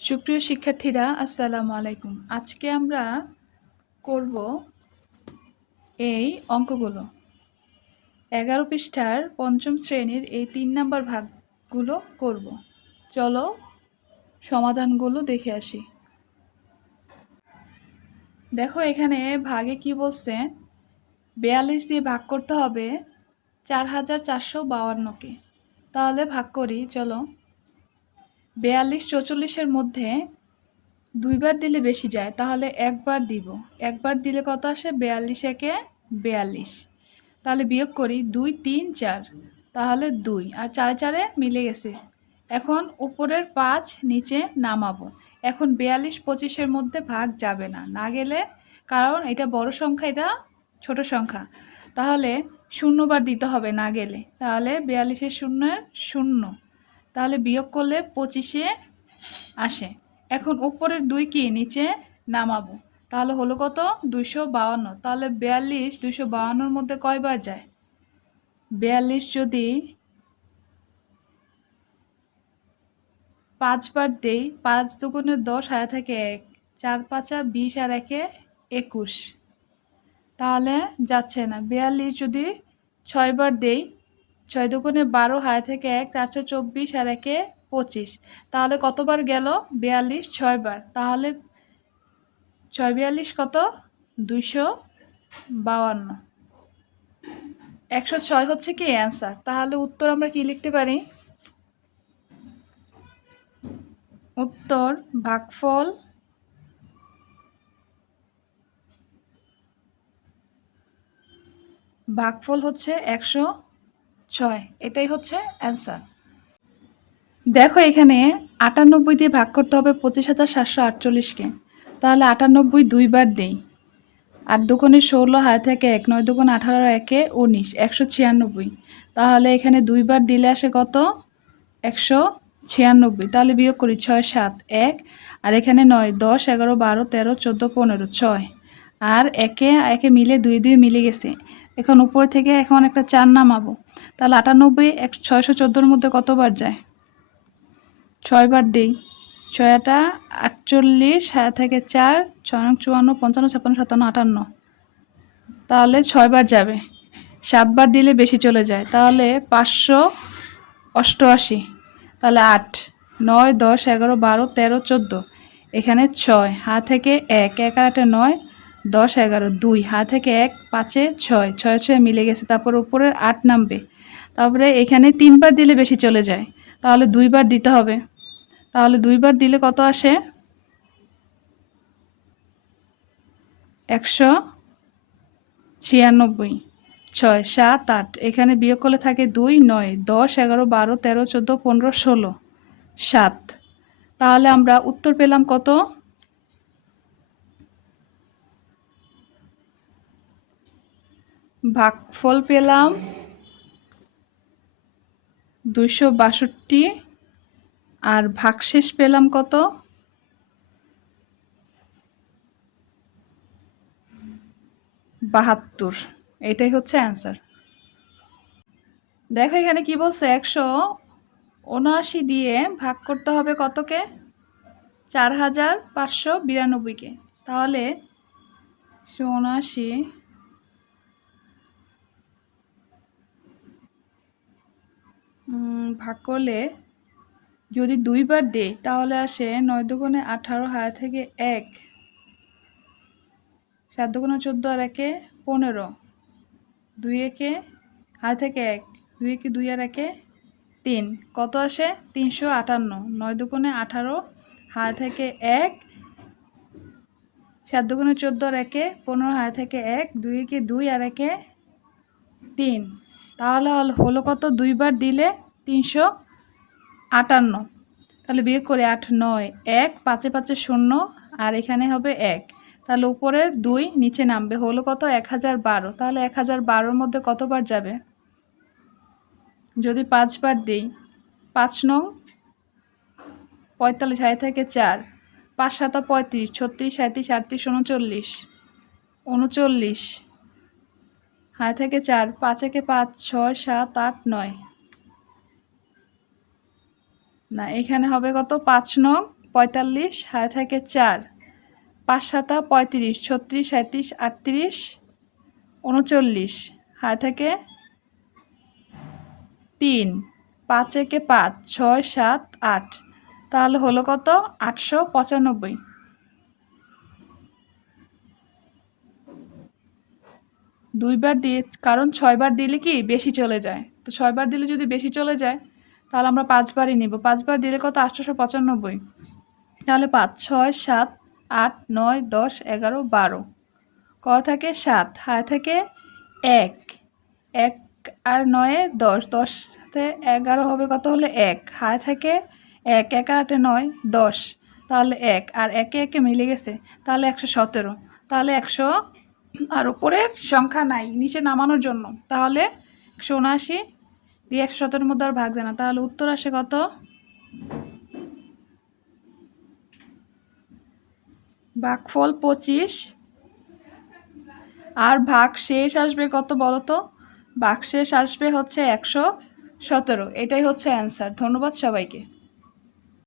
সুপ্রিয় শিক্ষার্থীরা, আসসালামু আলাইকুম। আজকে আমরা করব এই অঙ্কগুলো। 11 পৃষ্ঠার পঞ্চম শ্রেণীর এই 3 নাম্বার ভাগগুলো করব। চলো সমাধানগুলো দেখে আসি। দেখো এখানে ভাগে কি বলছে, 42 দিয়ে ভাগ করতে হবে 4452-কে। তাহলে ভাগ করি, চলো। 42 44-এর মধ্যে দুইবার দিলে বেশি যায়, তাহলে একবার দিব। একবার দিলে কত আসে? 42 একে 42। তাহলে বিয়োগ করি, 2 3 4, তাহলে 2 আর 4 4 মিলে গেছে। এখন উপরের 5 নিচে নামাবো। এখন 42 25-এর মধ্যে ভাগ যাবে না, না গেলে, কারণ এটা বড় সংখ্যা, এটা ছোট সংখ্যা। তাহলে 0 বার দিতে হবে না গেলে। তাহলে 42-এর 0 0, তাহলে বিয়োগ করলে 25-এ আসে। এখন উপরের 2 কি নিচে নামাবো, তাহলে হলো কত? 252। তাহলে 42 252-র মধ্যে কয়বার যায়? 42 যদি 5 বার দেই, 5 দুগুণে 10, হাতে থাকে 1, 4 5 20 আর 1 21, তাহলে যাচ্ছে না। 42 যদি 6 বার দেই, 6 দুগুণে 12, হাতে থেকে 1, 4 24 আর 1 25, তাহলে কতবার গেল? 42 6 বার। তাহলে 6 42 কত? 252। 106 হচ্ছে কি অ্যান্সার। তাহলে উত্তর আমরা কি লিখতে পারি? উত্তর ভাগফল হচ্ছে 106, এটাই হচ্ছে অ্যান্সার। দেখো এখানে 98 দিয়ে ভাগ করতে হবে 25,748-কে। তাহলে 98 দুইবার দেই। 8 দুগুণে 16, হাতে থেকে 1, 9 দুগুণে 18 আর 1 19, 196। তাহলে এখানে দুইবার দিলে আসে কত? 196। তাহলে বিয়োগ করি, 6 7 1, আর এখানে 9 10 11 12 13 14 15 6, আর একে একে মিলে 2 2 মিলে গেছে। এখন উপর থেকে এখন একটা 4 নামাবো। তাহলে 98 614-র মধ্যে কতবার যায়? 6 বার দেই। 6 48, হাতে থেকে 4, 6 54 55 56 57 58, তাহলে 6 বার যাবে। 7 বার দিলে বেশি চলে যায়, তাহলে 588। তাহলে 8 9 10 11 12 13 14, এখানে 6, হাত থেকে 1 1 আর 8 9 10 11 2, হাত থেকে 1 5 6 6 6 মিলে গেছে। তারপর উপরের 8 নামবে। তারপরে এখানে 3 বার দিলে বেশি চলে যায়, তাহলে 2 বার দিতে হবে। তাহলে 2 বার দিলে কত আসে? 196। 6 7 8, এখানে বিয়োগ করলে থাকে 2 9 10 11 12 13 14 15 16 7। তাহলে আমরা উত্তর পেলাম কত? ভাগফল পেলাম 262, আর ভাগশেষ পেলাম কত? 72। এটাই হচ্ছে অ্যান্সার। দেখো এখানে কি বলছে, 179 দিয়ে ভাগ করতে হবে কতকে? 4592-কে। তাহলে 179 ভাগ করলে যদি 2 বার দেই, তাহলে আসে 9 দুগুণে 18, হাতে থেকে 1, 7 দুগুণে 14 আর 1 15, 2 একে হাতে থেকে 1, 2 একে 2 আর 1 3, কত আসে? 358। 9 দুগুণে 18, হাতে থেকে 1, 7 দুগুণে 14 আর 1 15, হাতে থেকে 1, 2 একে 2 আর 1 3, তাহলে হলো কত? 2 বার দিলে 358। তাহলে বিয়োগ করে 8 9 1, 5 5 0, আর এখানে হবে 1। তাহলে উপরের 2 নিচে নামবে, হলো কত? 1012। তাহলে 1012-র মধ্যে কতবার যাবে? যদি 5 বার দিই, 5 নং 45, হাতে থেকে 4, 5 7 35, 36 37 38 39, হাতে থেকে 4, 5 একে 5 6 7 8 9, না এখানে হবে কত? 5 নং 45, হাতে থাকে 4, 5 সাতা 35, 36, 37, 38, 39, হাতে থাকে 3, 5 একে 5, 6, 7, 8, তাহলে হলো কত? 895। দুইবার দিয়ে, কারণ 6 বার দিলে কি বেশি চলে যায়, তো 6 বার দিলে যদি বেশি চলে যায় তাহলে আমরা 5 বারই নিব। 5 বার দিলে কত? 895। তাহলে 5, 6, 7, 8, 9, 10, 11, 12, ক থাকে 7, হাতে থাকে 1, 1 আর 9 10, 10 সাথে 11 হবে কত? হলে 1, হাতে থাকে 1, 1 আর 8 9, 10, তাহলে 1 আর 1 একে মিলে গেছে, তাহলে 117। তাহলে 100 আর উপরের সংখ্যা নাই নিচে নামানোর জন্য, তাহলে 179 দিয়ে 117 মধ্যে আর ভাগ যায় না, তাহলে উত্তর আসে কত? ভাগফল 25 আর ভাগ শেষ আসবে কত বলো তো? ভাগ শেষ আসবে হচ্ছে 117। এটাই হচ্ছে অ্যান্সার। ধন্যবাদ সবাইকে।